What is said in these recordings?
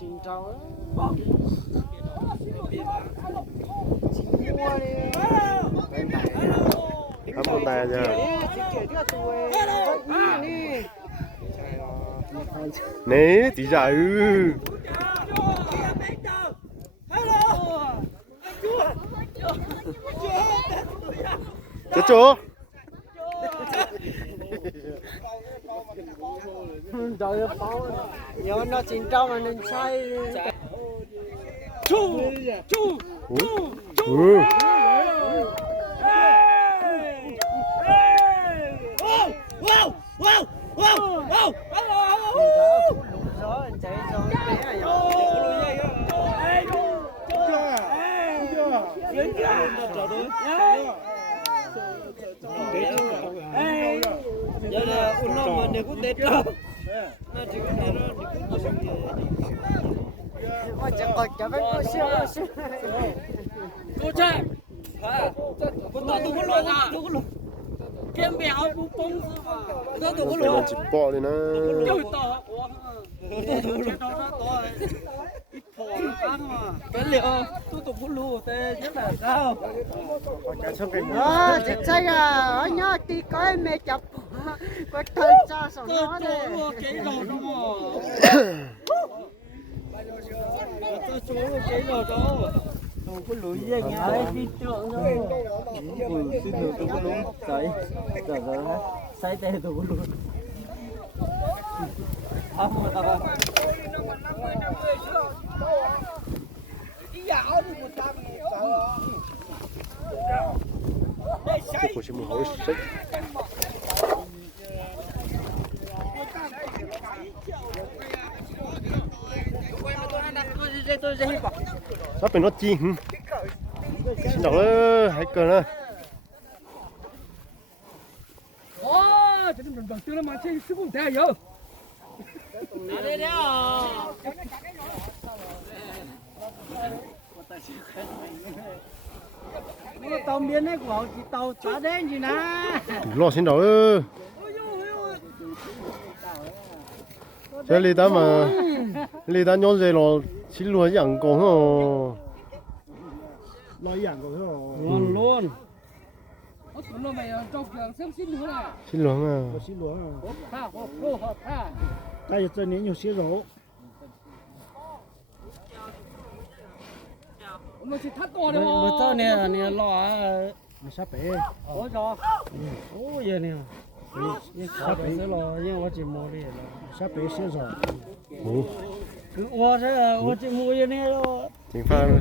chín trâu chín mua đi Hấp một tay nha. Nè, tí giả ư. Chết chưa? Trời ơi, nhớ nó chín trâu mà nên say. Chu, chu, chu, chu. Wow, wow, wow, wow. Giờ là uống nó mà nếu cũng tết đâu, nó chỉ có này nó cũng có mà chẳng còn cho mấy cô siêu cô trai, cô tao tôi có luôn à, tôi có luôn, kem béo bún bông tôi có luôn, chỉ bỏ đi nè. tôi tao, cái liệu tôi có luôn, thế nhất là sao? Chết say à, ở nhà tí coi mẹ chập, có thời cha sống nó đấy. Cái đồ đó mà. Tôi xuống cái đồ đó. Tôi có lưỡi dây nghe đấy, đi trượng thôi. Xin lỗi tôi có lưỡi sấy, rồi sấy tay tôi có lưỡi. Mà tao ba. Tôi có một hối sức. Sắp phải nó chi. Xin đọc nữa, hãy cờ nữa. Jadi belum tu lah macam itu pun dah ya. Ada dia. Nó tàu biến đấy của chị tàu cá đen gì nè. Lo xin đọc nữa. Thế lý ta mà lý ta nhón dây lo xin luôn养狗hả? Lo养狗hả? Luôn luôn. Ở tụi nó mày trong trường xem xin luôn à? Xin luôn à. Xin luôn à? Ha. Đây giờ年有些肉。我是太多了哦。Bữa sau nè lo Sắp bể. ủa cho. Ủa vậy nè. Sắp bể sẽ lo nhưng mà chỉ mua đi. Sắp bể些肉。Ủa. Cứ mua sẽ mua chỉ mua vậy nè lo. Chính pha rồi.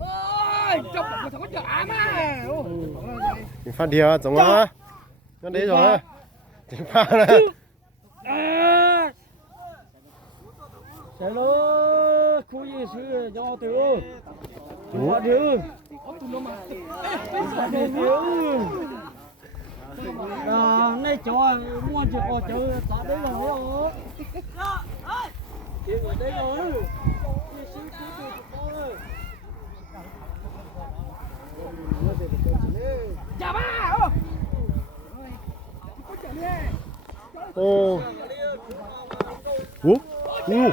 Ôi, trong một thằng có chả mà. Chính pha đìa giống á. Nó đấy rồi. Chính pha này. Sẽ lo khu gì xưa cho tiểu. Ủa điu. Này cho mua chỉ có chỗ tại đấy rồi. Kia người đấy rồi. Chà ba. Ô. Ủa. Ủa.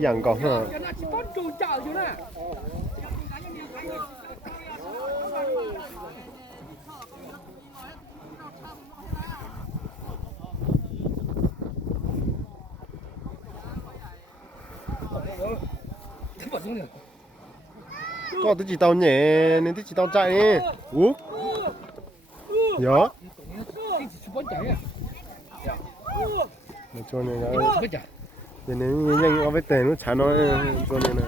Dặn còn hả? Có tới chỉ tàu nhẹ nên tới chỉ tàu chạy đi. Ủa? Dạ. Mà cho nên là giờ nếu nhanh có với tiền nó chả nói cho nên là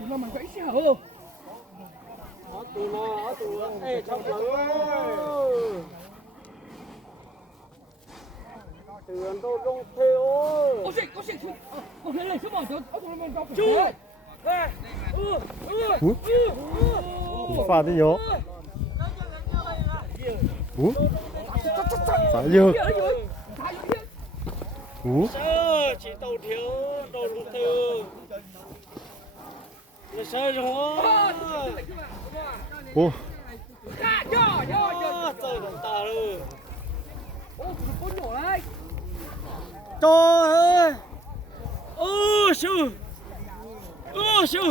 tụi nó mang cái gì hả? Tụi nó ê trong trời Tụi đâu đông theo. Có gì, lên số 1 cho tụi nó mang cho. pha thế nhớ sao chưa chỉ tàu thiếu đầu lụt từ là sao rồi ô trời đằng ta rồi trời ơi sư sư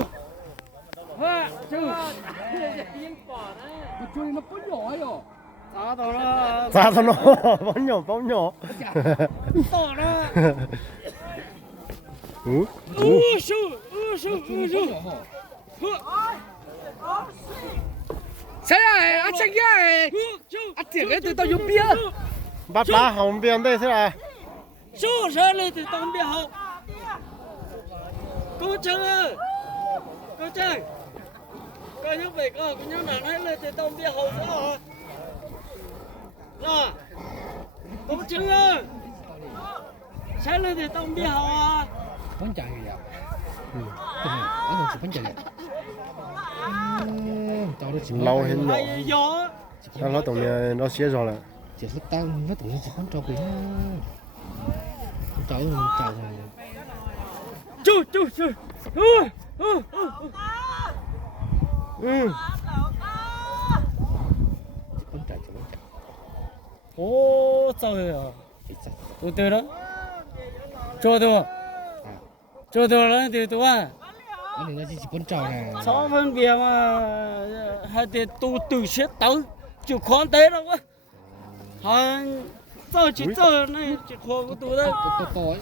sao tao nó bóng nhỏ to đó sư谁啊？阿青呀！阿姐个对到右边。 bắt ba hồng biên đây thế này sư sẽ lên từ tông biệt học cô chân ơi cô chân coi nhóc về cô nhóc nào nói lên từ tông biệt học nữa hả cô chân ơi sẽ lên từ tông biệt học à bánh chạy kìa. Ở đâu chỉ bánh chạy. Cháu đó chỉ lâu hết nhỏ hay gió nó tổng nhà nó xé rồi là chỉ hết tăng nó tổng chỉ bánh trâu kìa. Cháu cháu chú bánh chạy chỉ bánh chạy. ô trời ơi từ từ đó cho tôi là từ từ à Anh này chỉ bánh trâu nè. sáu phân biệt mà hai tiền tu từ sẽ tới chịu khó tế đâu quá hai giờ chỉ giờ này chỉ khó của tôi đây To ấy.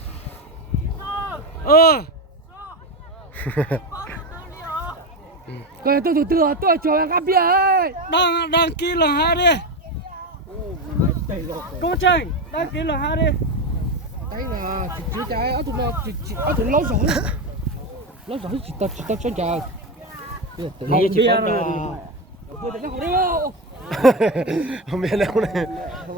Coi tôi tôi cho em cà bia ấy. đang ký là hai đi cô tranh đang ký là hai đi Cái là chỉ chạy ở tụi nó lâu rồi. Lâu rồi chỉ tao cho chạy. không bia rồi Tôi nó không đi đâu. không biết đâu này Không